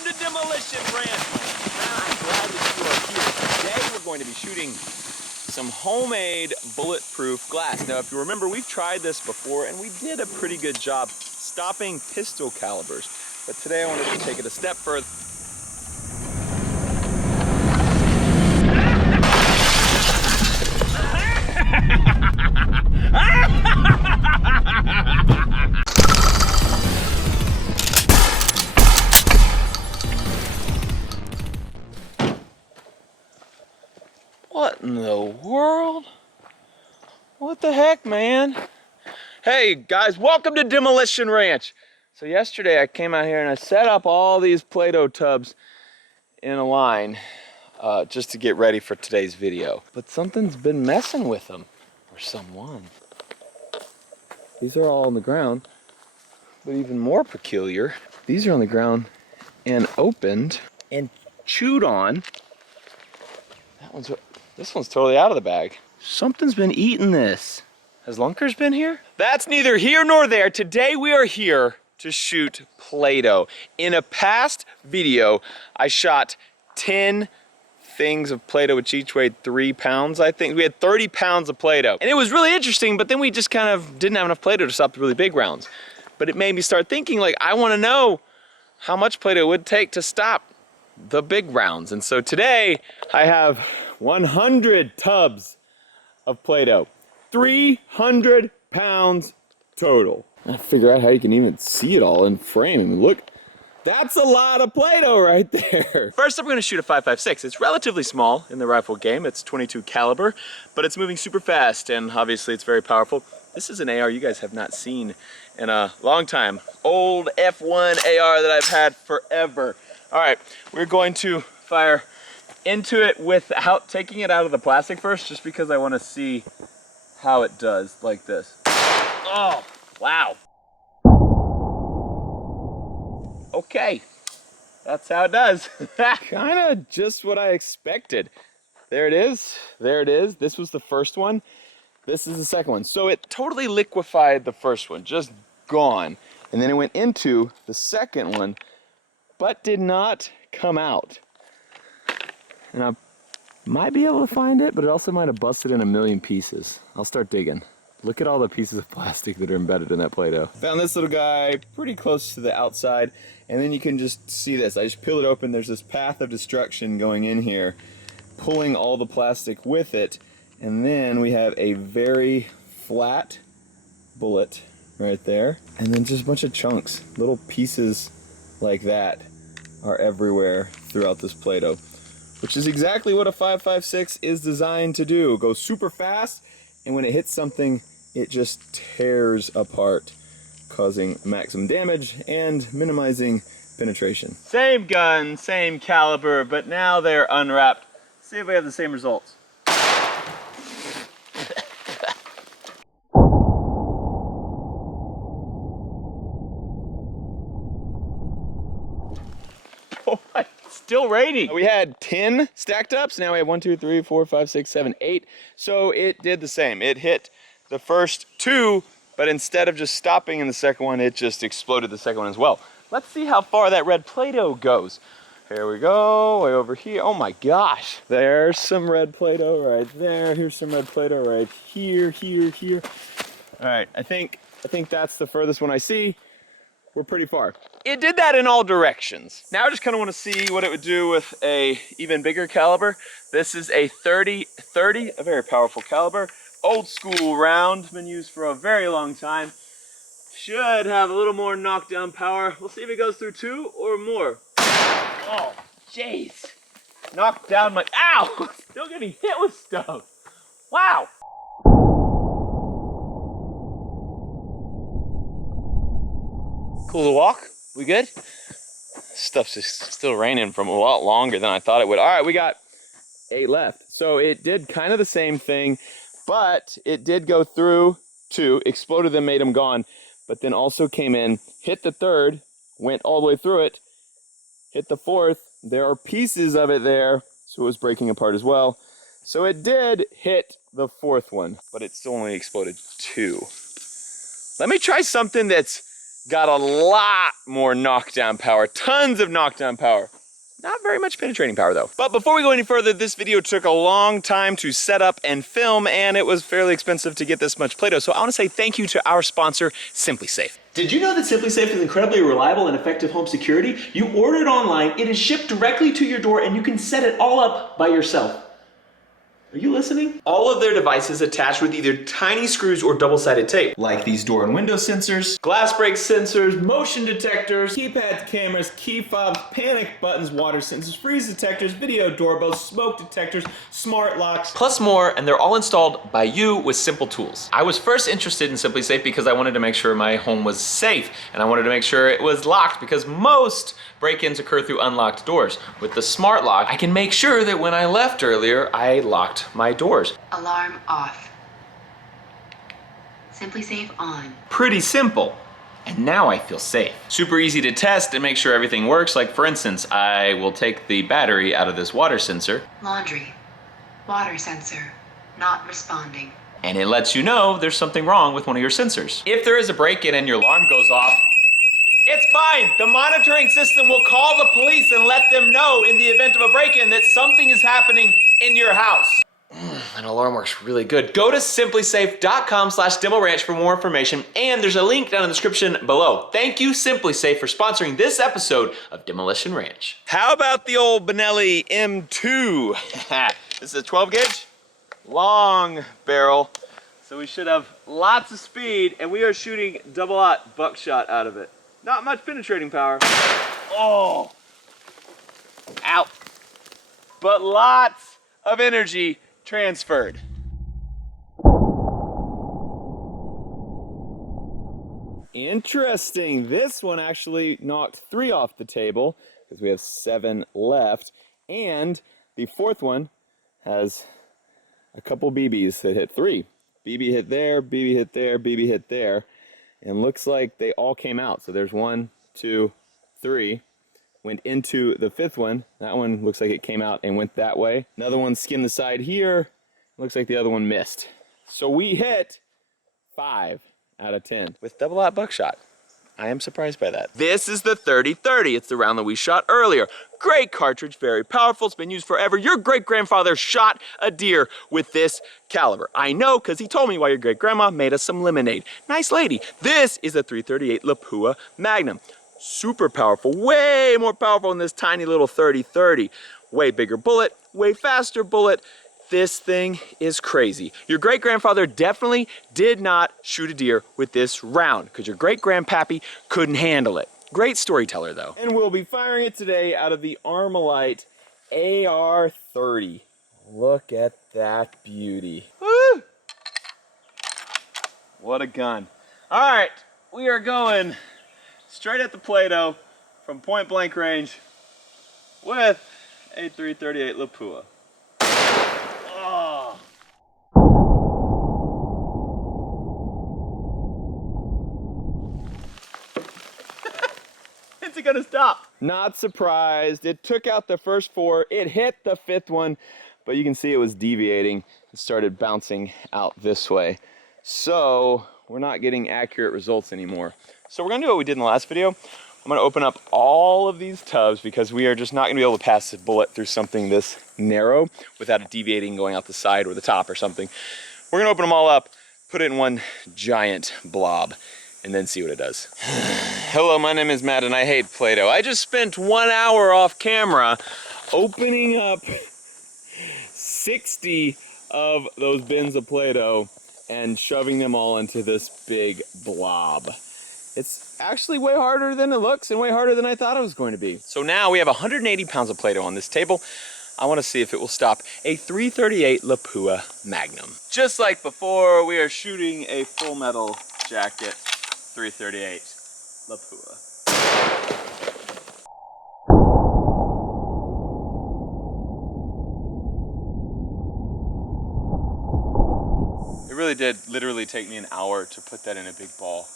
welcome to Demolition Ranch. I'm glad that you are here. Today we're going to be shooting some homemade bulletproof glass. Now, if you remember, we've tried this before and we did a pretty good job stopping pistol calibers. But today I wanted to take it a step further. What in the world? What the heck, man? Hey guys, welcome to Demolition Ranch. So yesterday I came out here and I set up all these Play-Doh tubs in a line just to get ready for today's video. But something's been messing with them, or someone. These are all on the ground, but even more peculiar, these are on the ground and opened and chewed on. This one's totally out of the bag. Something's been eating this. Has Lunkers been here? That's neither here nor there. Today we are here to shoot Play-Doh. In a past video, I shot 10 things of Play-Doh, which each weighed 3 pounds, I think. We had 30 pounds of Play-Doh. And it was really interesting, but then we just kind of didn't have enough Play-Doh to stop the really big rounds. But it made me start thinking, like, I want to know how much Play-Doh it would take to stop the big rounds. And so today I have 100 tubs of Play-Doh, 300 pounds total. I figure out how you can even see it all in frame. I mean, look, that's a lot of Play-Doh right there. First up, we're gonna shoot a 5.56. It's relatively small in the rifle game. It's 22 caliber, but it's moving super fast and obviously it's very powerful. This is an AR you guys have not seen in a long time. Old F1 AR that I've had forever. All right, we're going to fire into it without taking it out of the plastic first, just because I want to see how it does, like this. Oh, wow. Okay, that's how it does. Kind of just what I expected. There it is, there it is. This was the first one. This is the second one. So it totally liquefied the first one, just gone. And then it went into the second one, but did not come out. And I might be able to find it, but it also might have busted in a million pieces. I'll start digging. Look at all the pieces of plastic that are embedded in that Play-Doh. Found this little guy pretty close to the outside, and then you can just see this. I just peel it open, there's this path of destruction going in here, pulling all the plastic with it, and then we have a very flat bullet right there, and then just a bunch of chunks, little pieces like that are everywhere throughout this Play-Doh, which is exactly what a 5.56 is designed to do. Go super fast, and when it hits something, it just tears apart, causing maximum damage and minimizing penetration. Same gun, same caliber, but now they're unwrapped. See if we have the same results. Still raining. We had 10 stacked up, so now we have 1, 2, 3, 4, 5, 6, 7, 8. So it did the same. It hit the first 2, but instead of just stopping in the second one, it just exploded the second one as well. Let's see how far that red Play-Doh goes. Here we go, way over here. Oh my gosh. There's some red Play-Doh right there. Here's some red Play-Doh right here, here. All right, I think that's the furthest one I see. We're pretty far. It did that in all directions. Now I just kind of want to see what it would do with a even bigger caliber. This is a 30, a very powerful caliber. Old school round, been used for a very long time. Should have a little more knockdown power. We'll see if it goes through 2 or more. Oh, jeez. Knocked down my, ow! Still getting hit with stuff. Wow. Cool to walk? We good? Stuff's just still raining from a lot longer than I thought it would. All right, we got 8 left. So it did kind of the same thing, but it did go through 2, exploded them, made them gone, but then also came in, hit the 3rd, went all the way through it, hit the 4th. There are pieces of it there, so it was breaking apart as well. So it did hit the 4th one, but it still only exploded 2. Let me try something that's got a lot more knockdown power, tons of knockdown power. Not very much penetrating power though. But before we go any further, this video took a long time to set up and film, and it was fairly expensive to get this much Play-Doh. So I want to say thank you to our sponsor, SimplySafe. Did you know that SimplySafe is incredibly reliable and effective home security? You order it online, it is shipped directly to your door, and you can set it all up by yourself. Are you listening? All of their devices attached with either tiny screws or double-sided tape, like these door and window sensors, glass break sensors, motion detectors, keypads, cameras, key fobs, panic buttons, water sensors, freeze detectors, video doorbells, smoke detectors, smart locks, plus more, and they're all installed by you with simple tools. I was first interested in SimplySafe because I wanted to make sure my home was safe, and I wanted to make sure it was locked because most break-ins occur through unlocked doors. With the smart lock, I can make sure that when I left earlier, I locked my doors. Alarm off. SimplySafe on. Pretty simple. And now I feel safe. Super easy to test and make sure everything works. Like for instance, I will take the battery out of this water sensor. Laundry. Water sensor. Not responding. And it lets you know there's something wrong with one of your sensors. If there is a break-in and your alarm goes off, it's fine. The monitoring system will call the police and let them know in the event of a break-in that something is happening in your house. An alarm works really good. Go to simplysafe.com/DemolitionRanch for more information, and there's a link down in the description below. Thank you, SimplySafe, for sponsoring this episode of Demolition Ranch. How about the old Benelli M2? This is a 12 gauge, long barrel, so we should have lots of speed, and we are shooting double-aught buckshot out of it. Not much penetrating power. Oh, ow. But lots of energy transferred. Interesting. This one actually knocked 3 off the table because we have 7 left. And the 4th one has a couple BBs that hit 3. BB hit there, BB hit there, BB hit there. And looks like they all came out. So there's 1, 2, 3. Went into the 5th one. That one looks like it came out and went that way. Another one skimmed the side here. Looks like the other one missed. So we hit 5 out of 10 with double-aught buckshot. I am surprised by that. This is the 30-30. It's the round that we shot earlier. Great cartridge, very powerful. It's been used forever. Your great-grandfather shot a deer with this caliber. I know, because he told me why your great-grandma made us some lemonade. Nice lady. This is a .338 Lapua Magnum. Super powerful, way more powerful than this tiny little 30-30. Way bigger bullet, way faster bullet. This thing is crazy. Your great-grandfather definitely did not shoot a deer with this round because your great-grandpappy couldn't handle it. Great storyteller though. And we'll be firing it today out of the Armalite AR-30. Look at that beauty. Woo! What a gun. All right, we are going straight at the Play-Doh from point blank range with a .338 Lapua. Oh. Is it gonna stop? Not surprised. It took out the first 4. It hit the 5th one, but you can see it was deviating. It started bouncing out this way. So we're not getting accurate results anymore. So we're gonna do what we did in the last video. I'm gonna open up all of these tubs because we are just not gonna be able to pass the bullet through something this narrow without it deviating, going out the side or the top or something. We're gonna open them all up, put it in one giant blob, and then see what it does. Hello, my name is Matt and I hate Play-Doh. I just spent 1 hour off camera opening up 60 of those bins of Play-Doh and shoving them all into this big blob. It's actually way harder than it looks and way harder than I thought it was going to be. So now we have 180 pounds of Play-Doh on this table. I want to see if it will stop a .338 Lapua Magnum. Just like before, we are shooting a full metal jacket .338 Lapua. It really did literally take me an hour to put that in a big ball.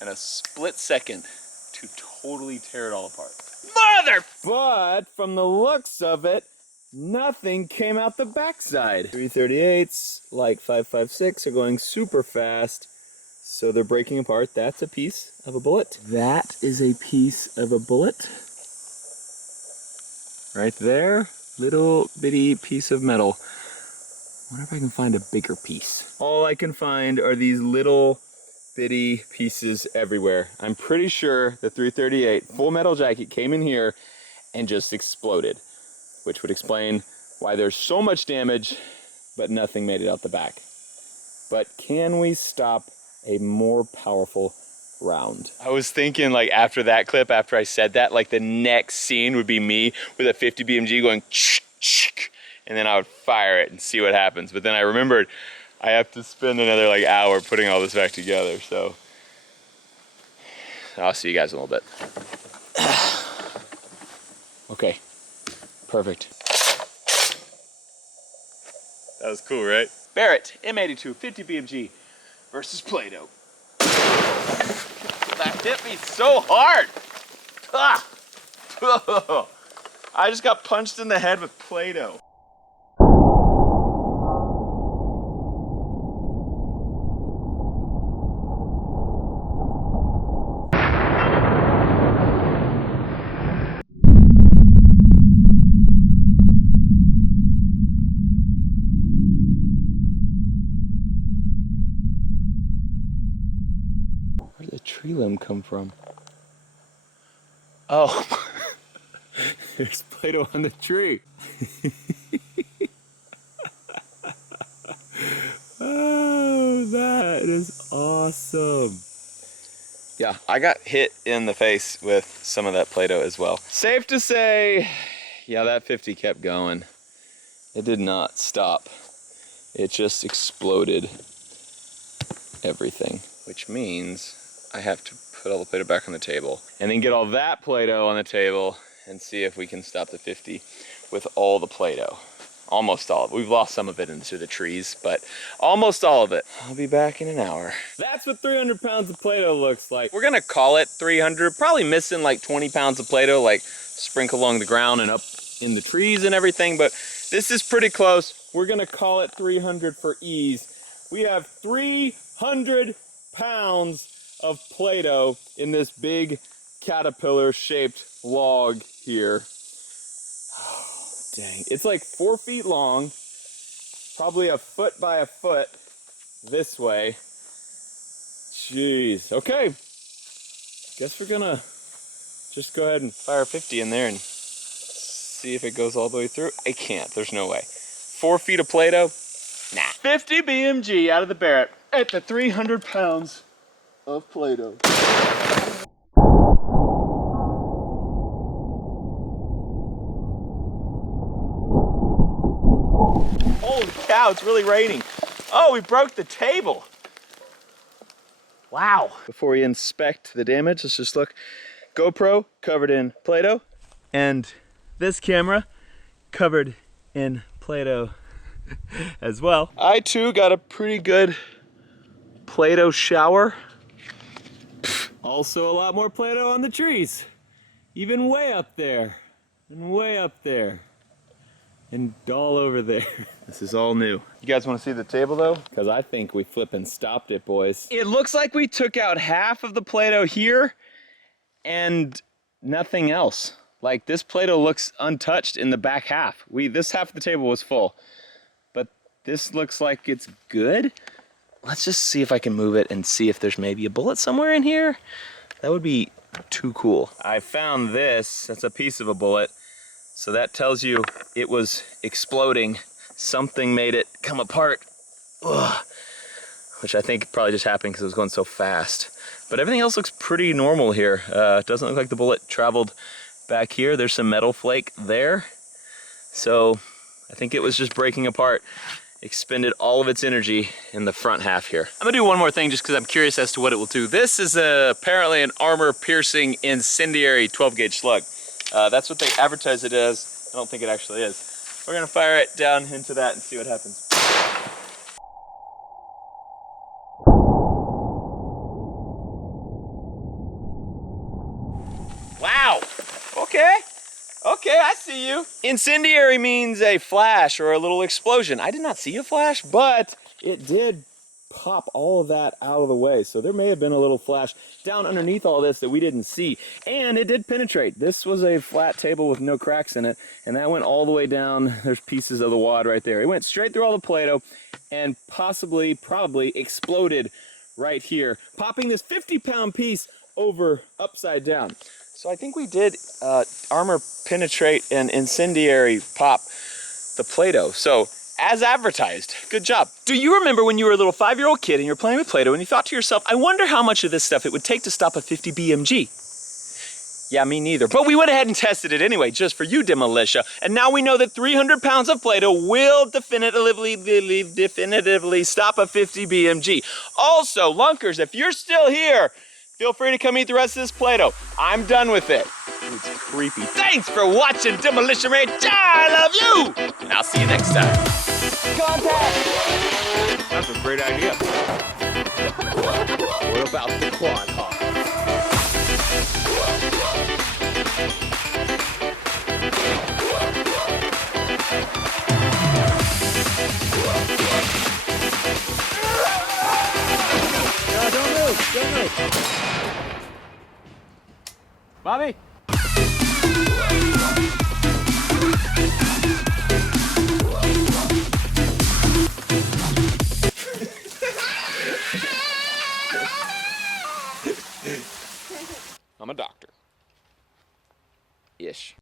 And a split second to totally tear it all apart. Mother! But from the looks of it, nothing came out the backside. .338s, like 5.56, are going super fast. So they're breaking apart. That's a piece of a bullet. That is a piece of a bullet. Right there, little bitty piece of metal. I wonder if I can find a bigger piece. All I can find are these little bitty pieces everywhere. I'm pretty sure the 338 Full Metal Jacket came in here and just exploded, which would explain why there's so much damage, but nothing made it out the back. But can we stop a more powerful round? I was thinking, like, after that clip, after I said that, like the next scene would be me with a 50 BMG going and then I would fire it and see what happens. But then I remembered I have to spend another like hour putting all this back together. So I'll see you guys in a little bit. Okay, perfect. That was cool, right? Barrett M82 50 BMG versus Play-Doh. That hit me so hard. I just got punched in the head with Play-Doh. Where did the tree limb come from? Oh, there's Play-Doh on the tree. Oh, that is awesome. Yeah, I got hit in the face with some of that Play-Doh as well. Safe to say, yeah, that 50 kept going. It did not stop. It just exploded everything, which means I have to put all the Play-Doh back on the table and then get all that Play-Doh on the table and see if we can stop the 50 with all the Play-Doh. Almost all of it. We've lost some of it into the trees, but almost all of it. I'll be back in an hour. That's what 300 pounds of Play-Doh looks like. We're gonna call it 300, probably missing like 20 pounds of Play-Doh, like sprinkled along the ground and up in the trees and everything, but this is pretty close. We're gonna call it 300 for ease. We have 300 pounds of Play-Doh in this big caterpillar-shaped log here. Oh, dang. It's like 4 feet long, probably a foot by a foot this way. Jeez. Okay. Guess we're gonna just go ahead and fire 50 in there and see if it goes all the way through. It can't. There's no way. 4 feet of Play-Doh? Nah. 50 BMG out of the Barrett at the 300 pounds of Play-Doh. Holy cow, it's really raining. Oh, we broke the table. Wow. Before we inspect the damage, let's just look. GoPro covered in Play-Doh, and this camera covered in Play-Doh as well. I too got a pretty good Play-Doh shower. Also a lot more Play-Doh on the trees. Even way up there, and way up there, and all over there. This is all new. You guys wanna see the table though? Because I think we flippin' stopped it, boys. It looks like we took out half of the Play-Doh here and nothing else. Like this Play-Doh looks untouched in the back half. This half of the table was full, but this looks like it's good. Let's just see if I can move it and see if there's maybe a bullet somewhere in here. That would be too cool. I found this, that's a piece of a bullet. So that tells you it was exploding. Something made it come apart. Ugh. Which I think probably just happened because it was going so fast. But everything else looks pretty normal here. It doesn't look like the bullet traveled back here. There's some metal flake there. So I think it was just breaking apart. Expended all of its energy in the front half here. I'm gonna do one more thing just because I'm curious as to what it will do. This is apparently an armor-piercing incendiary 12-gauge slug. That's what they advertise it as. I don't think it actually is. We're gonna fire it down into that and see what happens. Wow, okay. Okay, I see you. Incendiary means a flash or a little explosion. I did not see a flash, but it did pop all of that out of the way. So there may have been a little flash down underneath all this that we didn't see. And it did penetrate. This was a flat table with no cracks in it, and that went all the way down. There's pieces of the wad right there. It went straight through all the Play-Doh and probably exploded right here, popping this 50-pound piece over upside down. So I think we did armor penetrate and incendiary pop the Play-Doh. So as advertised, good job. Do you remember when you were a little 5-year-old kid and you're playing with Play-Doh and you thought to yourself, I wonder how much of this stuff it would take to stop a 50 BMG? Yeah, me neither. But we went ahead and tested it anyway, just for you, Demolition. And now we know that 300 pounds of Play-Doh will definitively stop a 50 BMG. Also, Lunkers, if you're still here, feel free to come eat the rest of this Play-Doh. I'm done with it. It's creepy. Thanks for watching Demolition Ranch. I love you. And I'll see you next time. Contact. That's a great idea. What about the quad hawk? No, don't move. Don't move. Bobby? I'm a doctor. Ish.